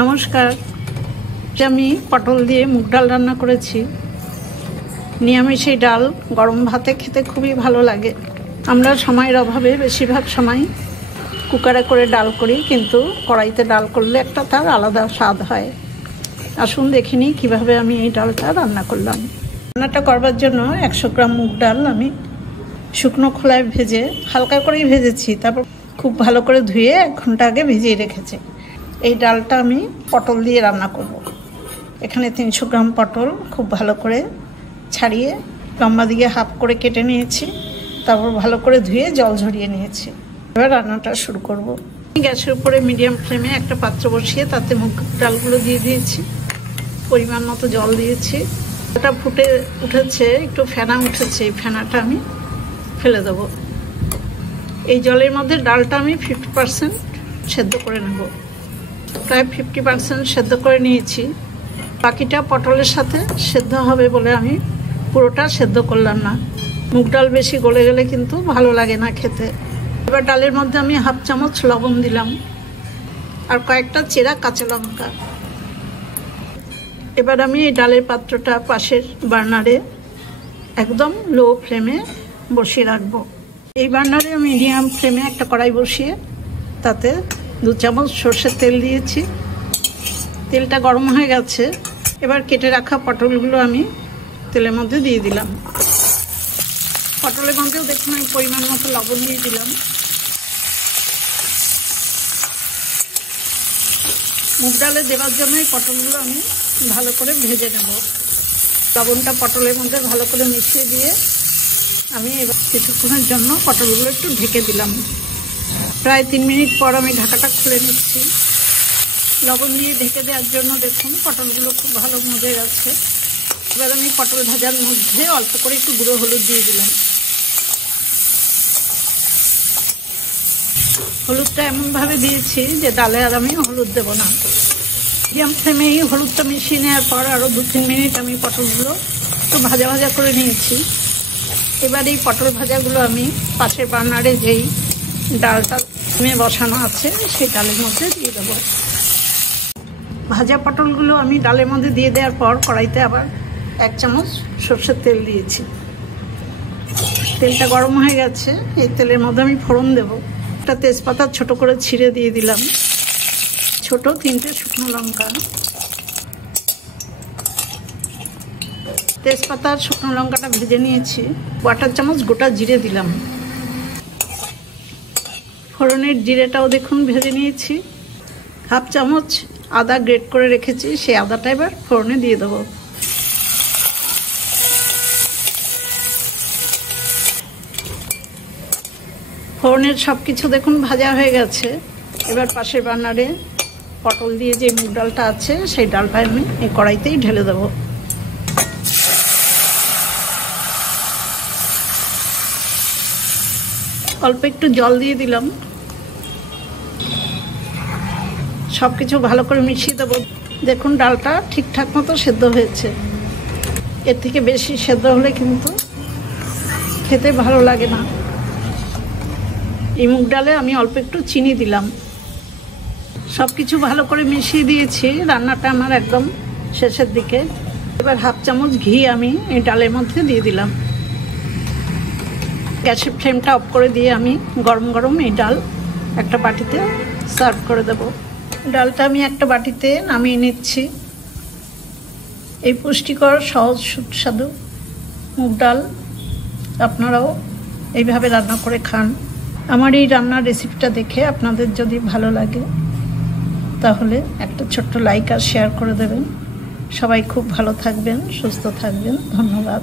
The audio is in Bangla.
নমস্কার। আমি পটল দিয়ে মুগ ডাল রান্না করেছি। নিরামিষ এই ডাল গরম ভাতে খেতে খুবই ভালো লাগে। আমরা সময়ের অভাবে বেশিরভাগ সময় কুকারে করে ডাল করি, কিন্তু কড়াইতে ডাল করলে একটা তার আলাদা স্বাদ হয়। আসুন দেখিনি কিভাবে আমি এই ডালটা রান্না করলাম। রান্নাটা করবার জন্য 100 গ্রাম মুগ ডাল আমি শুকনো খোলায় ভেজে হালকা করেই ভেজেছি, তারপর খুব ভালো করে ধুয়ে 1 ঘন্টা আগে ভিজিয়ে রেখেছি। এই ডালটা আমি পটল দিয়ে রান্না করব। এখানে 300 গ্রাম পটল খুব ভালো করে ছাড়িয়ে লম্বা দিয়ে হাফ করে কেটে নিয়েছি, তারপর ভালো করে ধুয়ে জল ঝরিয়ে নিয়েছি। এবার রান্নাটা শুরু করব। গ্যাসের উপরে মিডিয়াম ফ্লেমে একটা পাত্র বসিয়ে তাতে মুগ ডালগুলো দিয়ে দিয়েছি, পরিমাণ মতো জল দিয়েছি। এটা ফুটে উঠেছে, একটু ফেনা উঠেছে, এই ফেনাটা আমি ফেলে দেবো। এই জলের মধ্যে ডালটা আমি 50% সেদ্ধ করে নেব। প্রায় 50% সেদ্ধ করে নিয়েছি, বাকিটা পটলের সাথে সেদ্ধ হবে বলে আমি পুরোটা সেদ্ধ করলাম না। মুগ ডাল বেশি গলে গেলে কিন্তু ভালো লাগে না খেতে। এবার ডালের মধ্যে আমি হাফ চামচ লবণ দিলাম আর কয়েকটা চেরা কাঁচা লঙ্কা। এবার আমি এই ডালের পাত্রটা পাশের বার্নারে একদম লো ফ্লেমে বসিয়ে রাখবো। এই বার্নারে মিডিয়াম ফ্লেমে একটা কড়াই বসিয়ে তাতে 2 চামচ সর্ষের তেল দিয়েছি। তেলটা গরম হয়ে গেছে। এবার কেটে রাখা পটলগুলো আমি তেলের মধ্যে দিয়ে দিলাম। পটলের মধ্যেও দেখুন আমি পরিমাণ মতো লবণ দিয়ে দিলাম। মুগ ডালে দেওয়ার জন্য এই পটলগুলো আমি ভালো করে ভেজে নেব। লবণটা পটলের মধ্যে ভালো করে মিশিয়ে দিয়ে আমি এবার কিছুক্ষণের জন্য পটলগুলো একটু ঢেকে দিলাম। প্রায় 3 মিনিট পর আমি ঢাকাটা খুলে নিচ্ছি। লবণ দিয়ে ঢেকে দেওয়ার জন্য দেখুন পটলগুলো খুব ভালো মজে গেছে। এবার আমি পটল ভাজার মধ্যে অল্প করে একটু গুঁড়ো হলুদ দিয়ে দিলাম। হলুদটা এমনভাবে দিয়েছি যে ডালে আর আমি হলুদ দেবো না। মিডিয়াম ফ্লেমে এই হলুদটা মিশিয়ে নেওয়ার পর আরও 2-3 মিনিট আমি পটলগুলো একটু ভাজা ভাজা করে নিয়েছি। এবার এই পটল ভাজাগুলো আমি পাশের বার্নারে যেই ডালটা বসানো আছে সেই ডালের মধ্যে দিয়ে দেবো। ভাজা পটলগুলো আমি ডালের মধ্যে দিয়ে দেওয়ার পর কড়াইতে আবার 1 চামচ সর্ষের তেল দিয়েছি। তেলটা গরম হয়ে গেছে। এই তেলের মধ্যে আমি ফোড়ন দেবো। একটা তেজপাতা ছোট করে ছিঁড়ে দিয়ে দিলাম, ছোট 3টে শুকনো লঙ্কা। তেজপাতা আর শুকনো লঙ্কাটা ভেজে নিয়েছি। 1/4 চামচ গোটা জিরে দিলাম। ফোড়নের জিরেটাও দেখুন ভেজে নিয়েছি। হাফ চামচ আদা গ্রেট করে রেখেছি, সেই আদাটা এবার ফোড়নে দিয়ে দেবো। ফোড়নের সব কিছু দেখুন ভাজা হয়ে গেছে। এবার পাশের বার্নারে পটল দিয়ে যে মুগ ডালটা আছে সেই ডালটা আমি এই কড়াইতেই ঢেলে দেবো। অল্প একটু জল দিয়ে দিলাম। সব কিছু ভালো করে মিশিয়ে দেবো। দেখুন ডালটা ঠিকঠাক মতো সেদ্ধ হয়েছে। এর থেকে বেশি সেদ্ধ হলে কিন্তু খেতে ভালো লাগে না। এই মুগ ডালে আমি অল্প একটু চিনি দিলাম। সব কিছু ভালো করে মিশিয়ে দিয়েছি। রান্নাটা আমার একদম শেষের দিকে। এবার হাফ চামচ ঘি আমি এই ডালের মধ্যে দিয়ে দিলাম। গ্যাসের ফ্লেমটা অফ করে দিয়ে আমি গরম গরম এই ডাল একটা বাটিতে সার্ভ করে দেব। ডালটা আমি একটা বাটিতে নামিয়ে নিচ্ছি। এই পুষ্টিকর সহজ সুস্বাদু মুগ ডাল আপনারাও এইভাবে রান্না করে খান। আমার এই রান্নার রেসিপিটা দেখে আপনাদের যদি ভালো লাগে তাহলে একটা ছোট্ট লাইক আর শেয়ার করে দেবেন। সবাই খুব ভালো থাকবেন, সুস্থ থাকবেন। ধন্যবাদ।